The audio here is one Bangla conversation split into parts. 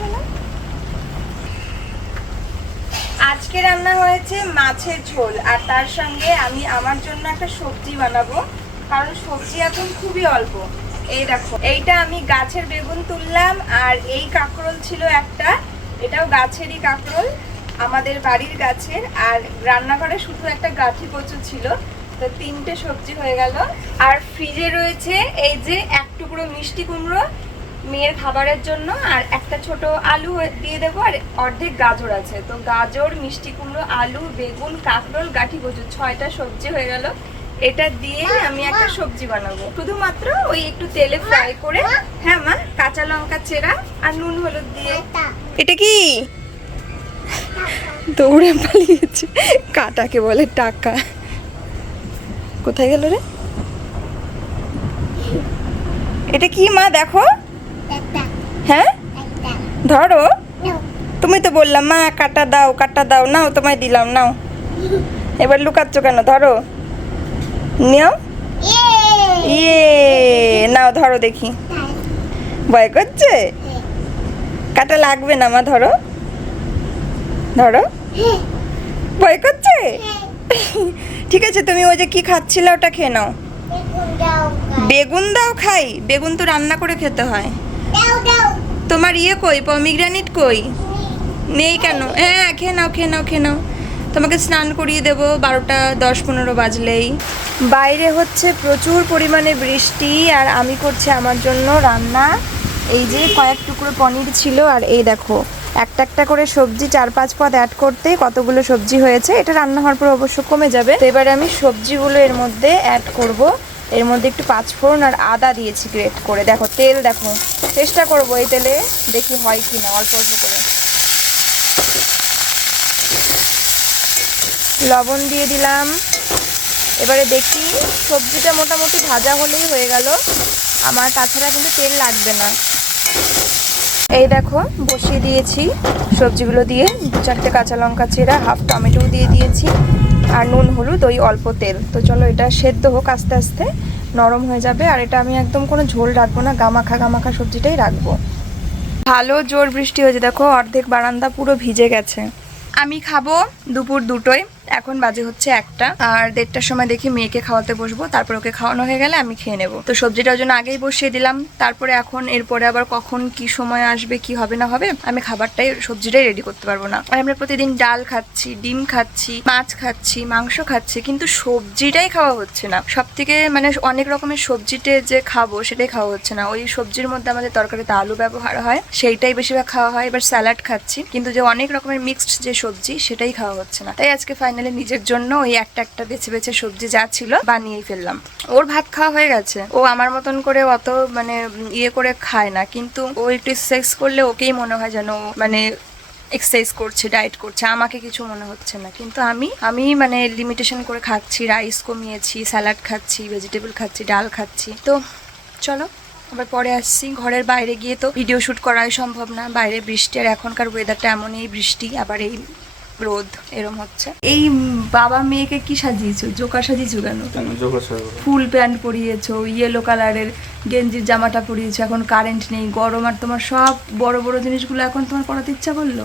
চলো। আজকে রান্না হয়েছে মাছের ঝোল, আর তার সঙ্গে আমি আমার জন্য একটা সবজি বানাবো, কারণ সবজি এখন খুবই অল্প। এই দেখো, এইটা আমি গাছের বেগুন তুললাম, আর এই কাঁকরোল ছিল একটা, এটাও গাছেরই কাঁকরোল, আমাদের বাড়ির গাছের। আর রান্নাঘরে শুধু একটা গাঠি কচু ছিল, তো 3টে সবজি হয়ে গেল। আর ফ্রিজে রয়েছে এই যে এক টুকরো মিষ্টি কুমড়ো মেয়ের খাবারের জন্য, আর একটা ছোট আলু দিয়ে দেবো, আর অর্ধেক গাজর আছে। তো গাজর, মিষ্টি কুমড়ো, আলু, বেগুন, কাঁকরোল, গাঠি কচু, 6টা সবজি হয়ে গেল। এটা দিয়ে আমি একটা সবজি বানাবো, শুধুমাত্র ওই একটু তেলে ফ্রাই করে। হ্যাঁ মা, কাঁচা লঙ্কা চেরা আর নুন হলুদ দিয়ে। এটা কি দৌড়ে পালিয়েছে, কাটাকে বলে টাকা। কোথায় গেল রে? এটা কি মা? দেখো। হ্যাঁ, ধরো। তুমি তো বললাম মা কাটা দাও, কাটা দাও, নাও তোমায় দিলাম, নাও। এবার লুকাচ্ছ কেন? ধরো, নিও। ইয়ে, নাও ধরো দেখি। ভয় করছে? কাটা লাগবে না মা, ধরো ধরো। ভয় করছে? ঠিক আছে, তুমি ওই যে কি খাচ্ছিলে ওটা খেয়ে নাও। বেগুন দাও খাই? বেগুন তো রান্না করে খেতে হয়। তোমার ইয়ে কই, পমিগ্রানেট কই? নেই কেন? হ্যাঁ, খেয়ে নাও, খেয়ে নাও, খেয়ে নাও। তোমাকে স্নান করিয়ে দেবো 12টা 10-15 বাজলেই। বাইরে হচ্ছে প্রচুর পরিমাণে বৃষ্টি, আর আমি করছি আমার জন্য রান্না। এই যে কয়েক টুকরো পনির ছিল, আর এই দেখো একটা একটা করে সবজি 4-5 পদ অ্যাড করতে কতগুলো সবজি হয়েছে। এটা রান্না হওয়ার পর অবশ্য কমে যাবে। তো এবারে আমি সবজিগুলো এর মধ্যে অ্যাড করব। এর মধ্যে একটু পাঁচফোড়ন আর আদা দিয়েছি গ্রেট করে। দেখো তেল, দেখো চেষ্টা করব এই তেলে, দেখি হয় কি না, অল্প অল্প করে। লবণ দিয়ে দিলাম। এবারে দেখি, সবজিটা মোটামুটি ভাজা হলেই হয়ে গেল আমার, তাছাড়া কিন্তু তেল লাগবে না। এই দেখো বসিয়ে দিয়েছি সবজিগুলো দিয়ে, 2-4টে কাঁচা লঙ্কা চেরা, হাফ টমেটো দিয়ে দিয়েছি, আর নুন হলুদ, ওই অল্প তেল। তো চলো এটা সেদ্ধ হোক, আস্তে আস্তে নরম হয়ে যাবে। আর এটা আমি একদম কোনো ঝোল রাখবো না, গামাখা গামাখা সবজিটাই রাখবো। ভালো জোর বৃষ্টি হয়েছে, দেখো অর্ধেক বারান্দা পুরো ভিজে গেছে। আমি খাবো দুপুর 2টোয়, এখন বাজে হচ্ছে 1টা, আর 1:30টার সময় দেখি মেয়েকে খাওয়াতে বসবো, তারপর ওকে খাওয়ানো হয়ে গেলে আমি খেয়ে নেবো। তো সবজিটার জন্য আগেই বসিয়ে দিলাম, তারপরে এখন এরপরে আবার কখন কি সময় আসবে, কি হবে না হবে, আমি খাবারটাই সবজিটাই রেডি করতে পারবো না। আর আমরা প্রতিদিন ডাল খাচ্ছি, ডিম খাচ্ছি, মাছ খাচ্ছি, মাংস খাচ্ছি, কিন্তু সবজিটাই খাওয়া হচ্ছে না। সব থেকে মানে অনেক রকমের সবজিতে যে খাবো সেটাই খাওয়া হচ্ছে না। ওই সবজির মধ্যে আমাদের তরকারিতে আলু ব্যবহার হয়, সেইটাই বেশিরভাগ খাওয়া হয়। এবার স্যালাড খাচ্ছি, কিন্তু যে অনেক রকমের মিক্সড যে সবজি সেটাই খাওয়া হচ্ছে না। তাই আজকে ফাইনালি নিজের জন্য ওই একটা একটা বেছে বেছে সবজি যা ছিল বানিয়েই ফেললাম। ওর ভাত খাওয়া হয়ে গেছে, ও আমার মতন করে অত মানে ইয়ে করে খায় না, কিন্তু ও একটু এক্সারসাইজ করলে ওকেই মনে হয় যেন মানে এক্সারসাইজ করছে, ডায়েট করছে, আমাকে কিছু মনে হচ্ছে না। কিন্তু আমি মানে লিমিটেশন করে খাচ্ছি, রাইস কমিয়েছি, স্যালাড খাচ্ছি, ভেজিটেবল খাচ্ছি, ডাল খাচ্ছি। তো চলো আবার পরে আসছি। ঘরের বাইরে গিয়ে তো ভিডিও শ্যুট করাই সম্ভব না, বাইরে বৃষ্টি, আর এখনকার ওয়েদারটা এমনই, বৃষ্টি আবার এই রোদ, এরম হচ্ছে। এই বাবা মেয়েকে কি সাজিয়েছো? জোকা সাজিয়েছো কেন? ফুল প্যান্ট পরিয়েছো, ইয়েলো কালারের গেঞ্জির জামাটা পরিয়েছো। এখন কারেন্ট নেই, গরম, আর তোমার সব বড় বড় জিনিসগুলো এখন তোমার পরাতে ইচ্ছা করলো?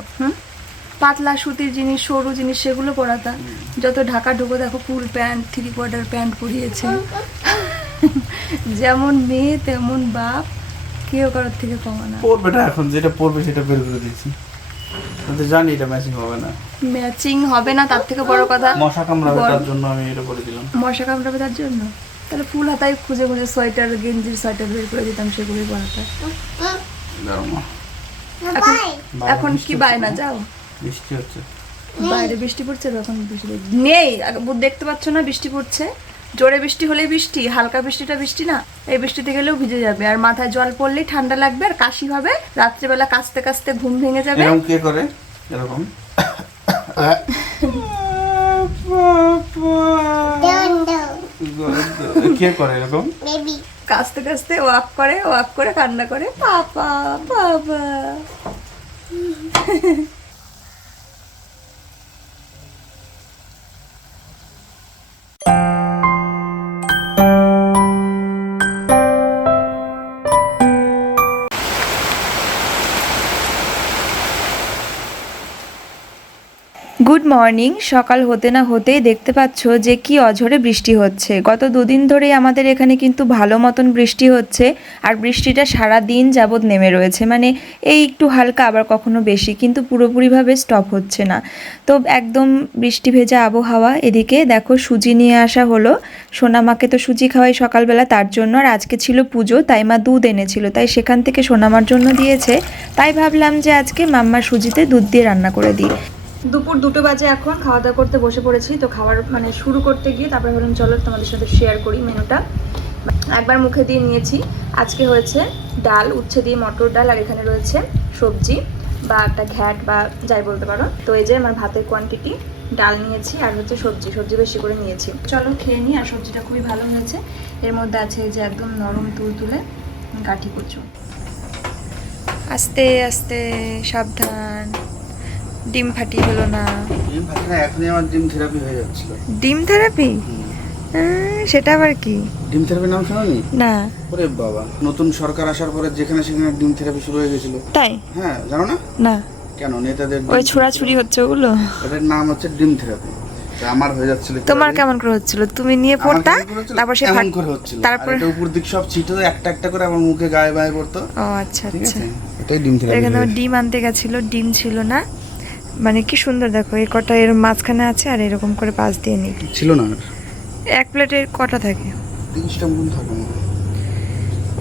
পাতলা সুতির জিনিস, সরু জিনিস, সেগুলো পরাতা। যত ঢাকা ঢুকো দেখো ফুল প্যান্ট, 3/4 প্যান্ট পরিয়েছে। যেমন মেয়ে তেমন বাপ, কেউ কারোর থেকে কমা না। পরবে না, এখন যেটা পরবে সেটা বের করে দিয়েছি, তো জানি এটা ম্যাচিং হবে না। ম্যাচিং হবে না, তার থেকে বড় কথা মশা কামড়াবে, তার জন্য আমি এটা করে দিলাম। মশা কামড়াবে তার জন্য? তাহলে ফুল হাতায় খুঁজে খুঁজে সোয়েটার, গেঞ্জির সোয়েটার বের করে দিতাম, সেগুলোই পরাতে। এখন কি বায়না? যাও, বৃষ্টি হচ্ছে বাইরে, বৃষ্টি পড়ছে, এখন বৃষ্টি নেই, দেখতে পাচ্ছ না বৃষ্টি পড়ছে। জোরে বৃষ্টি হলে বৃষ্টি, হালকা বৃষ্টিটা বৃষ্টি না। এই বৃষ্টিতে গেলেও ভিজে যাবে, আর মাথায় জল পড়লেই ঠান্ডা লাগবে, আর কাশি হবে, রাত্রেবেলা কাশতে কাশতে ঘুম ভেঙে যাবে। এরকম কে করে? এরকম কে করে এরকম? কাশতে কাশতে ওয়াক করে কান্না করে, পাপা বাবা। Good morning. সকাল হতে না হতেই দেখতে পাচ্ছ যে কি অঝরে বৃষ্টি হচ্ছে। গত দুদিন ধরেই আমাদের এখানে কিন্তু ভালো মতন বৃষ্টি হচ্ছে, আর বৃষ্টিটা সারা দিন যাবৎ নেমে রয়েছে। মানে এই একটু হালকা, আবার কখনো বেশি, কিন্তু পুরোপুরিভাবে স্টপ হচ্ছে না। তো একদম বৃষ্টি ভেজা আবহাওয়া। এদিকে দেখো সুজি নিয়ে আসা হলো। সোনামাকে তো সুজি খাওয়াই সকালবেলা, তার জন্য। আর আজকে ছিল পুজো, তাই মা দুধ এনেছিল, তাই সেখান থেকে সোনামার জন্য দিয়েছে। তাই ভাবলাম যে আজকে মাম্মার সুজিতে দুধ দিয়ে রান্না করে দিই। দুপুর 2টো বাজে, এখন খাওয়া দাওয়া করতে বসে পড়েছি। তো খাবার শুরু করতে গিয়ে তারপরে ভাবলাম চলো তোমাদের সাথে শেয়ার করি মেনুটা। একবার মুখে দিয়ে নিয়েছি। আজকে হয়েছে ডাল, উচ্ছে দিয়ে মটর ডাল, আর এখানে রয়েছে সবজি বা একটা ঘ্যাট বা যাই বলতে পারো। তো এই যে আমার ভাতের কোয়ান্টিটি, ডাল নিয়েছি আর হচ্ছে সবজি বেশি করে নিয়েছি। চলো খেয়ে নিই। আর সবজিটা খুবই ভালো হয়েছে। এর মধ্যে আছে এই যে একদম নরম তুলতুলে কাঠি কচু। আস্তে আস্তে সাবধান, ডিম ফাটি হলো না। ডিম ফাটি না, এখনই আমার ডিম থেরাপি হয়ে যাচ্ছিল। ডিম থেরাপি? সেটা আবার কি? ডিম থেরাপির নাম শোনোনি? না। ওরে বাবা, নতুন সরকার আসার পরে যেখানে সেখানে ডিম থেরাপি শুরু হয়ে গেছিল। তাই? হ্যাঁ, জানো না? না। কেন? নেতাদের ওই ছোড়াছুরি হচ্ছে ওগুলো? এটার নাম হচ্ছে ডিম থেরাপি। আমার হয়ে যাচ্ছিল। তোমার কেমন করে হচ্ছিল? তুমি নিয়ে পড়তা, তারপর সে এমন করে হচ্ছিল, তারপর এটা উপর দিক সব ছিটো একটা একটা করে আমার মুখে গায়ে গায়ে পড়তো। ও আচ্ছা ঠিক আচ্ছা। আছে, এটাই ডিম থেরাপি। এখানে ডিম আনতে গেছিল, ডিম ছিল না। মানে কি সুন্দর দেখো, এই কটা এর মাঝখানে আছে আর এরকম করে পাশ দিয়ে নিই। ছিল না। এক প্লেটের কটা থাকে? 30টা মতন থাকে।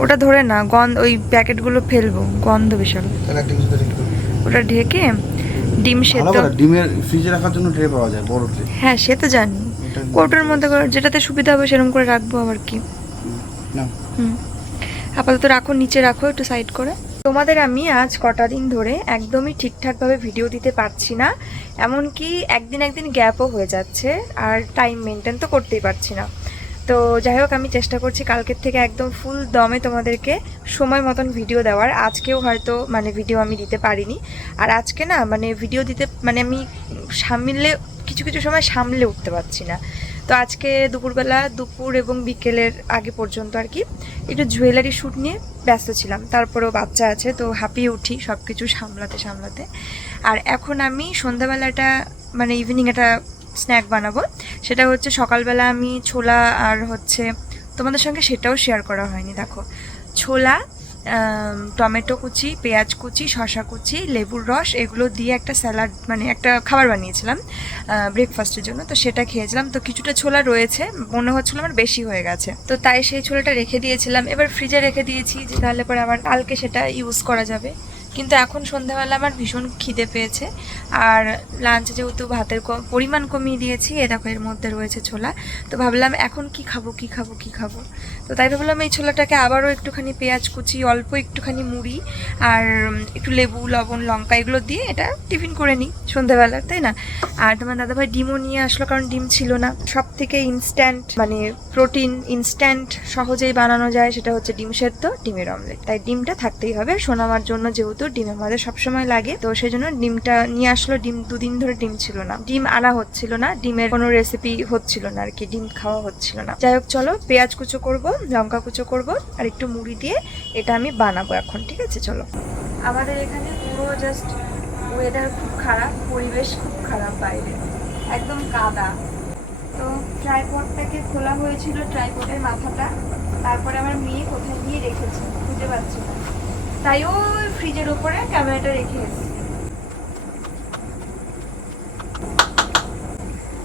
ওটা ধরে না, গন্ধ, ওই প্যাকেটগুলো ফেলবো, গন্ধ বিশাল। তাহলে একটা কিছু রেডি করো। ওটা ঢেকে ডিম সেদ্ধ। ডিমের ফ্রিজে রাখার জন্য ট্রে পাওয়া যায়, বড় ট্রে। হ্যাঁ সে তো জানি, কৌটোর মধ্যে করে যেটাতে সুবিধা হবে সেরকম করে রাখবো। আবার কি। আপাতত রাখো, নিচে রাখো একটু সাইড করে। তোমাদের আমি আজ কটা দিন ধরে একদমই ঠিকঠাকভাবে ভিডিও দিতে পারছি না। এমনকি একদিন গ্যাপও হয়ে যাচ্ছে, আর টাইম মেনটেন তো করতেই পারছি না। তো যাই হোক, আমি চেষ্টা করছি কালকের থেকে একদম ফুল দমে তোমাদেরকে সময় মতন ভিডিও দেওয়ার। আজকেও হয়তো ভিডিও আমি দিতে পারিনি। আর আজকে না ভিডিও দিতে আমি কিছু সময় সামলে উঠতে পারছি না। তো আজকে দুপুর এবং বিকেলের আগে পর্যন্ত আর কি একটু জুয়েলারি শ্যুট নিয়ে ব্যস্ত ছিলাম। তারপরেও বাচ্চা আছে, তো হাঁপিয়ে উঠি সব কিছু সামলাতে। আর এখন আমি সন্ধ্যাবেলাটা ইভিনিং একটা স্ন্যাক বানাবো। সেটা হচ্ছে সকালবেলা আমি ছোলা আর হচ্ছে তোমাদের সঙ্গে সেটাও শেয়ার করা হয়নি। দেখো, ছোলা, টমেটো কুচি, পেঁয়াজ কুচি, শসা কুচি, লেবুর রস, এগুলো দিয়ে একটা স্যালাড একটা খাবার বানিয়েছিলাম ব্রেকফাস্টের জন্য। তো সেটা খেয়েছিলাম। তো কিছুটা ছোলা রয়েছে, মনে হচ্ছিল আমার বেশি হয়ে গেছে, তো তাই সেই ছোলাটা রেখে দিয়েছিলাম। এবার ফ্রিজে রেখে দিয়েছি যে তাহলে পরে আবার কালকে সেটা ইউজ করা যাবে। কিন্তু এখন সন্ধ্যাবেলা আমার ভীষণ খিদে পেয়েছে। আর লাঞ্চে যেহেতু ভাতের পরিমাণ কমিয়ে দিয়েছি, এ দেখো এর মধ্যে রয়েছে ছোলা। তো ভাবলাম এখন কি খাবো। তো তাই ভাবলাম এই ছোলাটাকে আবারও একটুখানি পেঁয়াজ কুচি, অল্প একটুখানি মুড়ি আর একটু লেবু, লবণ, লঙ্কা এগুলো দিয়ে এটা টিফিন করে নিই সন্ধ্যাবেলা, তাই না? আর তোমার দাদাভাই ডিমও নিয়ে আসলো, কারণ ডিম ছিল না। সব থেকে ইনস্ট্যান্ট প্রোটিন, ইনস্ট্যান্ট সহজেই বানানো যায় সেটা হচ্ছে ডিম সেদ্ধ, ডিমের অমলেট। তাই ডিমটা থাকতেই হবে সোনামার জন্য, যেহেতু ডিম আমাদের সবসময় লাগে। তো সেই জন্য ডিমটা নিয়ে আসলো। ডিম 2 দিন ধরে ডিম ছিল না, ডিম আনা হচ্ছিল না, ডিমের কোনো রেসিপি হচ্ছিল না আর কি, ডিম খাওয়া হচ্ছিল না। যাই হোক, চলো পেঁয়াজ কুচো করব, লঙ্কা কুচো করব আর একটু মুড়ি দিয়ে এটা আমি বানাবো এখন। ঠিক আছে, চলো। আমাদের এখানে পুরো জাস্ট ওয়েদার খুব খারাপ, পরিবেশ খুব খারাপ, বাইরে একদম কাদা। তো ট্রাইপডটাকে খোলা হয়েছিল, ট্রাইপডের মাথাটা, তারপরে আমার মেয়ে কোথায় নিয়ে রেখেছে খুঁজে পাচ্ছি না, তাই ওই ফ্রিজের উপরে ক্যামেরাটা রেখে এসেছি।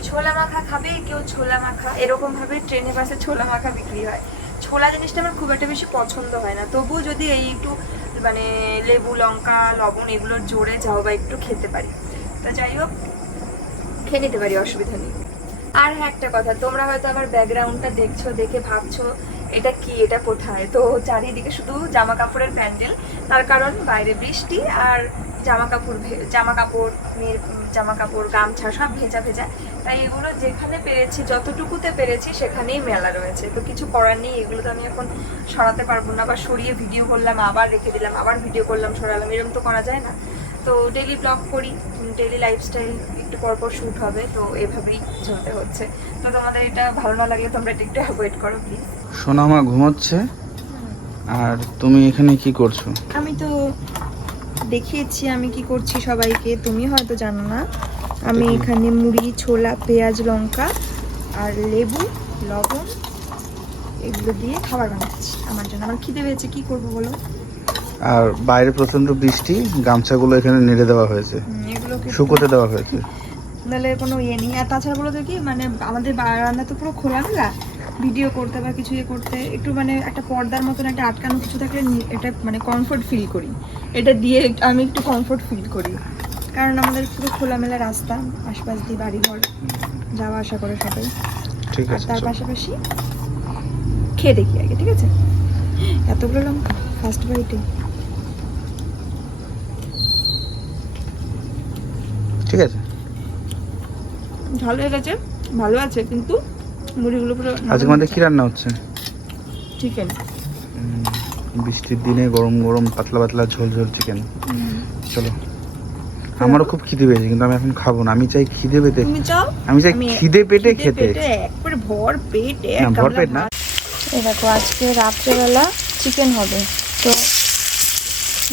ছোলা মাখা খাবে কেউ? ছোলা মাখা এরকম ভাবে ট্রেনে বাসে ছোলা মাখা বিক্রি হয়। ছোলা জিনিসটা আমার খুব একটা বেশি পছন্দ হয় না, তবুও যদি এই একটু লেবু, লঙ্কা, লবণ এগুলোর জোরে যাও বা একটু খেতে পারি, তো যাই হোক খেয়ে নিতে পারি, অসুবিধা নেই। আর হ্যাঁ, একটা কথা, তোমরা হয়তো আমার ব্যাকগ্রাউন্ডটা দেখছো, দেখে ভাবছো এটা কি, এটা কোথায়। তো চারিদিকে শুধু জামা কাপড়ের প্যান্ডেল, তার কারণ বাইরে বৃষ্টি আর জামা কাপড়, মেয়ের জামা কাপড়, গামছা সব ভেজা। তাই এগুলো যেখানে পেরেছি, যতটুকুতে পেরেছি সেখানেই মেলা রয়েছে। তো কিছু করার নেই, এগুলো তো আমি এখন সরাতে পারবো না, বা সরিয়ে ভিডিও করলাম, আবার রেখে দিলাম, আবার ভিডিও করলাম, সরালাম, এরকম তো করা যায় না। তো ডেইলি ব্লগ করি, ডেইলি লাইফস্টাইল একটু পরপর শ্যুট হবে, তো এভাবেই চলতে হচ্ছে। তো তোমাদের এটা ভালো না লাগলে তোমরা একটু অ্যাভয়েড করো প্লিজ। সোনামা ঘুমোচ্ছে, আর তুমি এখানে কি করছো? আমি তো দেখিয়েছি আমি কি করছি সবাইকে, তুমি হয়তো জানো না। আমি এখানে মুড়ি, ছোলা, পেঁয়াজ, লঙ্কা আর লেবু, লবণ এগুলো দিয়ে খাবার বানাচ্ছি আমার জন্য। আমার খিদে পেয়েছে, কি করবো বলো? আর বাইরে প্রচন্ড বৃষ্টি, গামছাগুলো এখানে নেড়ে দেওয়া হয়েছে, এগুলোকে শুকোতে দেওয়া হয়েছে। নাহলে কোনো ইয়ে নেই। আর তাছাড়া বলো তো কি, মানে আমাদের বারান্দা তো পুরো খোলামেলা, ভিডিও করতে বা কিছু ইয়ে করতে একটু মানে একটা পর্দার মতন একটা আটকানো কিছু থাকলে এটা মানে কমফোর্ট ফিল করি। এটা দিয়ে আমি একটু কমফোর্ট ফিল করি, কারণ আমাদের পুরো খোলামেলা রাস্তা, আশপাশ দিয়ে বাড়িঘর, যাওয়া আসা করে সবাই। ঠিক আর আছে, তার চলো। পাশাপাশি খেয়ে দেখি আগে, ঠিক আছে? এতগুলো লঙ্কা ফার্স্ট বাইটে। ঠিক আছে, ঝাল হয়ে গেছে, ভালো আছে, কিন্তু মুড়িগুলো পুরো আজকে আমাদের কি রান্না হচ্ছে? চিকেন। বৃষ্টির দিনে গরম গরম পাতলা পাতলা ঝোল ঝোল চিকেন। চলো, আমারও খুব খিদে পেয়েছে, কিন্তু আমি এখন খাবো না। আমি চাই খিদে পেতে, তুমি চাও? আমি চাই খিদে পেটে খেতে। একবারে ভর পেট, না, ভরপেট না। এই দেখো, আজকে রাত্রেবেলা চিকেন হবে, তো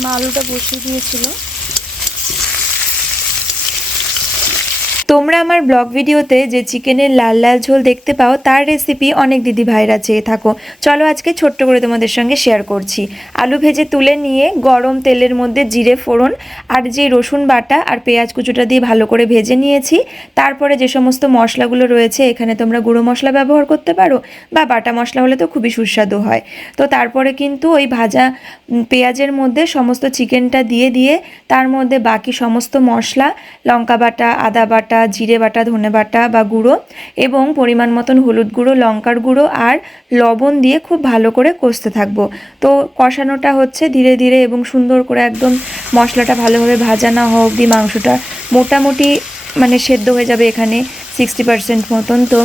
মা আলুটা বসিয়ে দিয়েছিল। তোমরা আমার ব্লগ ভিডিওতে যে চিকেনের লাল লাল ঝোল দেখতে পাও, তার রেসিপি অনেক দিদি ভাইরা চেয়ে থাকো। চলো আজকে ছোট্ট করে তোমাদের সঙ্গে শেয়ার করছি। আলু ভেজে তুলে নিয়ে গরম তেলের মধ্যে জিরে ফোড়ন আর যে রসুন বাটা আর পেঁয়াজ কুচোটা দিয়ে ভালো করে ভেজে নিয়েছি। তারপরে যে সমস্ত মশলাগুলো রয়েছে, এখানে তোমরা গুঁড়ো মশলা ব্যবহার করতে পারো বা বাটা মশলা হলে তো খুবই সুস্বাদু হয়। তো তারপরে কিন্তু ওই ভাজা পেঁয়াজের মধ্যে সমস্ত চিকেনটা দিয়ে তার মধ্যে বাকি সমস্ত মশলা, লঙ্কা বাটা, আদা বাটা, জিরে বাটা, ধনে বাটা বা গুঁড়ো এবং পরিমাণ মতন হলুদ গুঁড়ো, লঙ্কার গুঁড়ো আর লবণ দিয়ে খুব ভালো করে কষতে থাকবো। তো কষানোটা হচ্ছে ধীরে ধীরে এবং সুন্দর করে, একদম মশলাটা ভালোভাবে ভাজা না হওয়া অবধি মাংসটা মোটামুটি মানে সেদ্ধ হয়ে যাবে এখানে 60% মতন। তো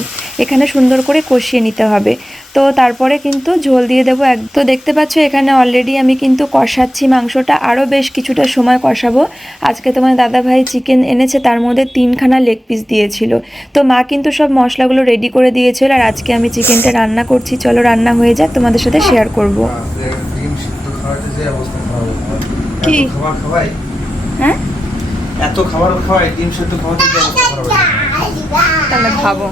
এখানে সুন্দর করে কষিয়ে নিতে হবে। তো তারপরে কিন্তু ঝোল দিয়ে দেবো। তো দেখতে পাচ্ছ এখানে অলরেডি আমি কিন্তু কষাচ্ছি মাংসটা, আরও বেশ কিছুটা সময় কষাবো। আজকে তোমার দাদাভাই চিকেন এনেছে, তার মধ্যে 3খানা লেগ পিস দিয়েছিল। তো মা কিন্তু সব মশলাগুলো রেডি করে দিয়েছিল, আর আজকে আমি চিকেনটা রান্না করছি। চলো রান্না হয়ে যাক, তোমাদের সাথে শেয়ার করব। কি হ্যাঁ, এত খাবার খাওয়াই, ডিম সেদ্ধ খাওয়াতে কি অবস্থা খারাপ হয়? তাহলে ভাবো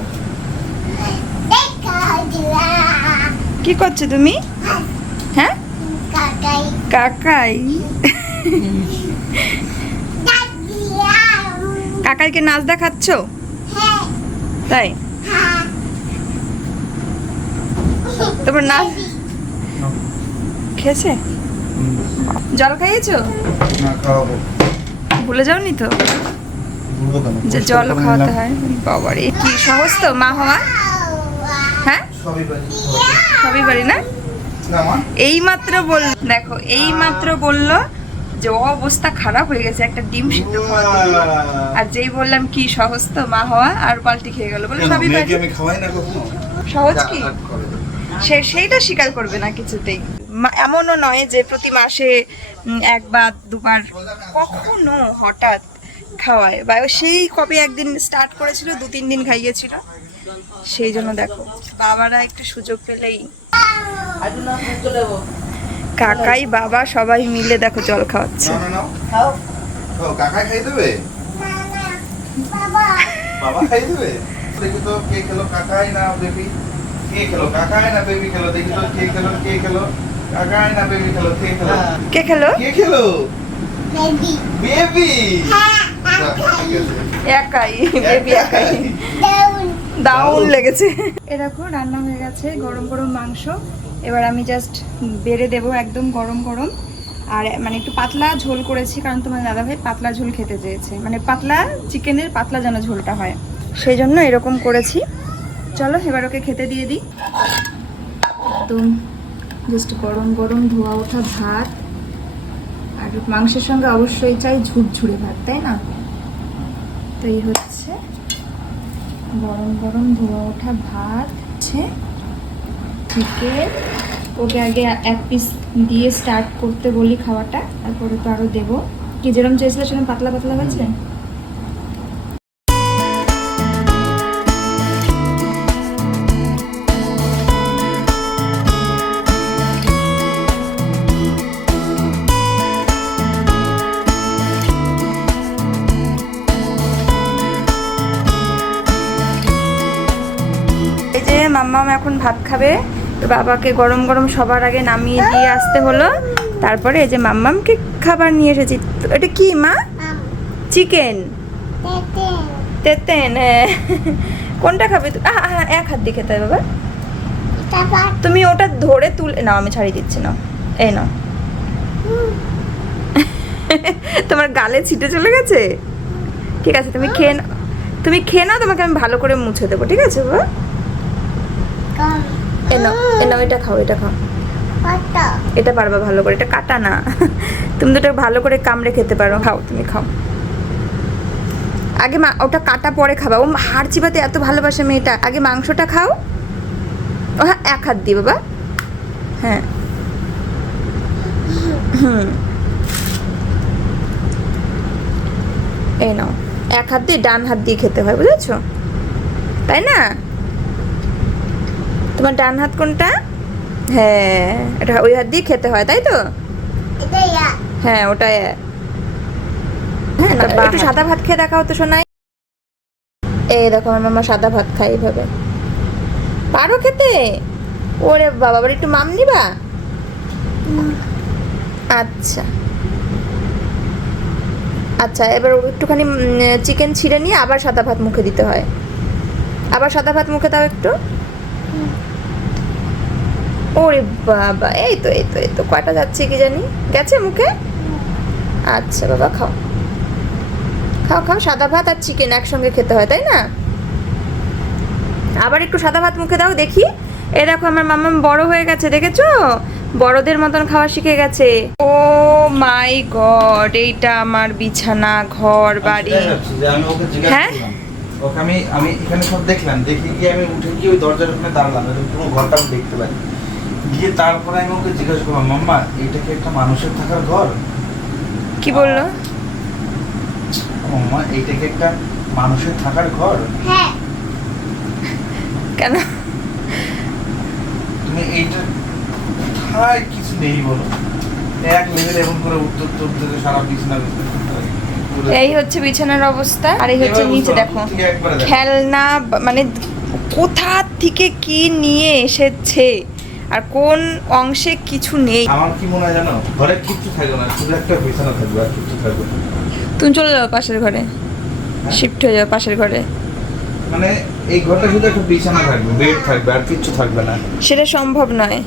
কি করছো তুমি? হ্যাঁ, কাকাই কাকাইকে নাচ দেখাচ্ছ? তাই তোমার নাচ খেয়েছে? জল খাইয়েছো? না, খাওয়াবো। ভুলে যাওনি তো বলবো কেন? যে জল খাওয়াতে হয়? বাবারে, কি সহজ তো মা হওয়া? হ্যাঁ, সবই পারি। সবই পারি না? না মা, এই মাত্র বল, দেখো এই মাত্র বললো যে অবস্থা খারাপ হয়ে গেছে একটা ডিম সিদ্ধ খাওয়াতে গিয়ে। আর যেই বললাম কি সহজ তো মা হওয়া, আর পাল্টি খেয়ে গেল, বলে সবই পারি। আমি খাওয়াই না কখনো। সহজ কি সেইটা স্বীকার করবে না কিছুতেই। এমনও নয় যে প্রতি মাসে একবার দুবার, কখনো হঠাৎ খাওয়ায়, বা সেই কবে একদিন স্টার্ট করেছিল, 2-3 দিন খাইয়েছিল। সেই জন্য দেখো বাবারা একটু সুযোগ পেলেই, কাকাই বাবা সবাই মিলে দেখো জল খাওয়াচ্ছে। না, না, না। খাও, কাকাই খাই দেবে? বাবা খাই দেবে? দেখি তো কে খেলো, কাকাই না বেবি? কে খেলো, কাকাই না বেবি খেলো? দেখি তো কে খেলো, কে খেলো? কাকাই না বেবি খেলো? কে খেলো? কে খেলো? কে খেলো? বেবি। একাই বেবি, একাই দাউন লেগেছে। এ দেখো রান্না হয়ে গেছে, গরম গরম মাংস। এবার আমি জাস্ট বেড়ে দেবো, একদম গরম গরম। আর মানে একটু পাতলা ঝোল করেছি, কারণ তোমার দাদাভাই পাতলা ঝোল খেতে চেয়েছে, মানে পাতলা চিকেনের পাতলা যেন ঝোলটা হয়, সেই জন্য এরকম করেছি। চলো এবার ওকে খেতে দিয়ে দিই। তো জাস্ট গরম গরম ধোয়া ওঠা ভাত, আর মাংসের সঙ্গে অবশ্যই চাই ঝুরঝুরে ভাত, তাই না? তো এই হচ্ছে গরম গরম ধোয়া ওঠা ভাত, হচ্ছে চিকেন। ওকে আগে 1 পিস দিয়ে স্টার্ট করতে বলি খাওয়াটা, তারপরে তো আরও দেবো। কি যেরকম চেয়েছিল সেরকম পাতলা পাতলা হয়েছে। এখন ভাত খাবে, তো বাবাকে গরম গরম সবার আগে নামিয়ে দিয়ে আসতে হলো। তারপরে এই যে মাম্মামকে খাবার নিয়ে এসেছি। তো এটা কি মা? চিকেন তেতেন। কোনটা খাবে? এক হাত দিয়ে খেতে হবে বাবা। তুমি ওটা ধরে তুলে নাও, আমি ছাড়িয়ে দিচ্ছি না। এই নাও। তোমার গালে ছিটে চলে গেছে? ঠিক আছে, তুমি খেয়ে নাও, তুমি খেয়ে নাও, তোমাকে আমি ভালো করে মুছে দেবো, ঠিক আছে বাবা? এ নাও, এটা খাও, এটা খাও। এটা পারবা ভালো করে, এটা কাটা না। তুমি তো এটা ভালো করে কামড়ে খেতে পারো। খাও, তুমি খাও আগে। ওটা কাটা পরে খাবা। ও হাড় চিবাতে এত ভালোবাসে মেয়েটা। আগে মাংসটা খাও। ও হ্যাঁ, এক হাত দিয়ে বাবা। হ্যাঁ, এই নাও, এক হাত দিয়ে, ডান হাত দিয়ে খেতে হয়, বুঝেছো? তাই না? তোমার ডান হাত কোনটা? হ্যাঁ, এটা ওই হাত দিয়ে খেতে হয়, তাই তো? হ্যাঁ, ওটাই। হ্যাঁ, একটু সাদা ভাত খেয়ে দেখাও তো শোনাই। এই দেখো আমার মামা সাদা ভাত খাই এইভাবে। পারো খেতে? ওরে বাবা, আবার একটু মাম নিবা? আচ্ছা আচ্ছা, এবার একটুখানি চিকেন ছিঁড়ে নিয়ে আবার সাদা ভাত মুখে দিতে হয়। আবার সাদা ভাত মুখে দাও একটু। ওরে বাবা, এই তো এই তো এই তো, কয়টা যাচ্ছে কি জানি, গেছে মুখে। আচ্ছা বাবা, খাও খাও খাও। সাদা ভাত আর চিকেন একসঙ্গে খেতে হয়, তাই না? আবার একটু সাদা ভাত মুখে দাও দেখি। এ দেখো আমার মাম্মাম বড় হয়ে গেছে, দেখেছো? বড়দের মতন খাওয়া শিখে গেছে। ও মাই গড, এইটা আমার বিছানা, ঘর বাড়ি। হ্যাঁ, ওকে আমি এখানে সব দেখলাম, দেখে গিয়ে আমি উঠে গিয়ে ওই দরজার ওখানে দাঁড়ালাম, পুরো ঘরটা আমি দেখতে পারি। গিয়ে তারপরে আমি ওকে জিজ্ঞাসা করলাম, মাম্মা এইটা কি একটা মানুষের থাকার ঘর? কি বললো? মাম্মা এইটা কি একটা মানুষের থাকার ঘর? হ্যাঁ। কেন? তুমি এইটা কোথায় কিছু নেই বলো, এক লেভেল এরকম করে উত্তর থেকে সারা বিছানা এই হচ্ছে বিছানার অবস্থা। আর এই হচ্ছে নিচে দেখো খেলনা, মানে কোথা থেকে কি নিয়ে এসেছে আর কোন অংশে কিছু নেই। আমার কি মনে হয় জানো, ঘরে কিচ্ছু থাকবে না, শুধু একটা বিছানা থাকবে, আর কিচ্ছু থাকবে না। তুমি চলে যাও পাশের ঘরে, শিফট হয়ে যাও পাশের ঘরে। মানে এই ঘরটা শুধু একটা বিছানা থাকবে, বেড থাকবে, আর কিচ্ছু থাকবে না। সেটা সম্ভব নয়।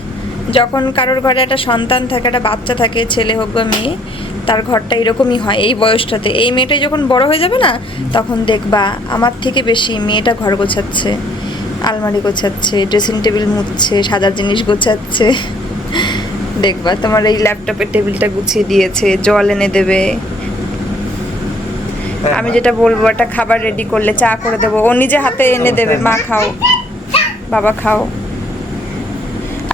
যখন কারোর ঘরে একটা সন্তান থাকে, একটা বাচ্চা থাকে, ছেলে হোক বা মেয়ে, তার ঘরটা এরকমই হয় এই বয়সটাতে। এই মেয়েটাই যখন বড় হয়ে যাবে না, তখন দেখবা আমার থেকে বেশি মেয়েটা ঘর গোছাচ্ছে, আলমারি গোছাচ্ছে, ড্রেসিং টেবিল মুছছে, সাজার জিনিস গোছাচ্ছে। দেখবা তোমার এই ল্যাপটপের টেবিলটা গুছিয়ে দিয়েছে, জল এনে দেবে। আমি যেটা বলবো, একটা খাবার রেডি করলে চা করে দেবো, ও নিজে হাতে এনে দেবে, মা খাও, বাবা খাও।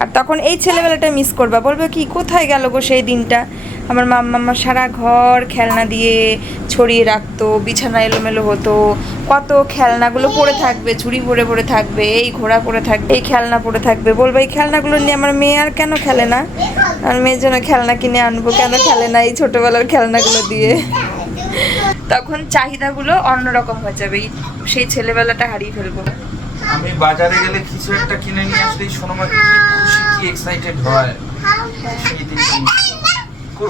আর তখন এই ছেলেবেলাটা মিস করবা, বলবে কি কোথায় গেল গো সেই দিনটা। আমার মাম্মা সারা ঘর খেলনা দিয়ে ছড়িয়ে রাখতো, বিছানা এলোমেলো হতো, কত খেলনাগুলো পড়ে থাকবে, ঝুড়ি ভরে ভরে থাকবে, এই ঘোড়া পড়ে থাকবে, এই খেলনা পড়ে থাকবে। বলবে এই খেলনাগুলো নিয়ে আমার মেয়ে আর কেন খেলে না, আর মেয়ের জন্য খেলনা কিনে আনবো, কেন খেলে না এই ছোটবেলার খেলনাগুলো দিয়ে। তখন চাহিদাগুলো অন্যরকম হয়ে যাবে, সেই ছেলেবেলাটা হারিয়ে ফেলবো। আমি বাজারে গেলে কিছু একটা কিনে নিয়ে আসলেই সোনামা কি খুশি, কি এক্সাইটেড হয় সেই দিনটা।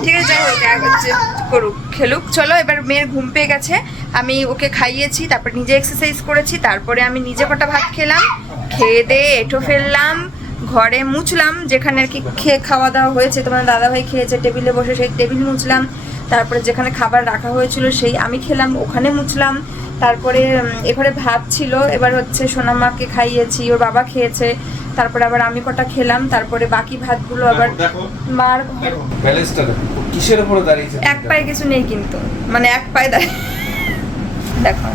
ঠিক আছে, যাই হোক, যা হচ্ছে করুক, খেলুক। চলো, এবার মেয়ের ঘুম পেয়ে গেছে, আমি ওকে খাইয়েছি, তারপর নিজে এক্সারসাইজ করেছি, তারপরে আমি নিজে কটা ভাত খেলাম, খেয়ে দিয়ে এঁঠো ফেললাম, ঘরে মুছলাম, যেখানে আর কি খেয়ে খাওয়া দাওয়া হয়েছে, তোমার দাদাভাই খেয়েছে টেবিলে বসে, সেই টেবিল মুছলাম। তারপরে যেখানে খাবার রাখা হয়েছিল সেই আমি খেলাম, ওখানে মুছলাম। তারপরে এবারে ভাত ছিল, এবার হচ্ছে সোনামাকে খাইয়েছি, ওর বাবা খেয়েছে, তারপরে আবার আমি কটা খেলাম, তারপরে বাকি ভাতগুলো আবার মার ব্যালেন্সটা কিসের উপরে দাঁড়িয়েছে? এক পায়ে কিছু নেই কিন্তু, মানে এক পায়ে দাঁড়িয়ে দেখো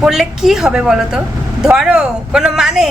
পড়লে কি হবে বলো তো, ধরো কোনো মানে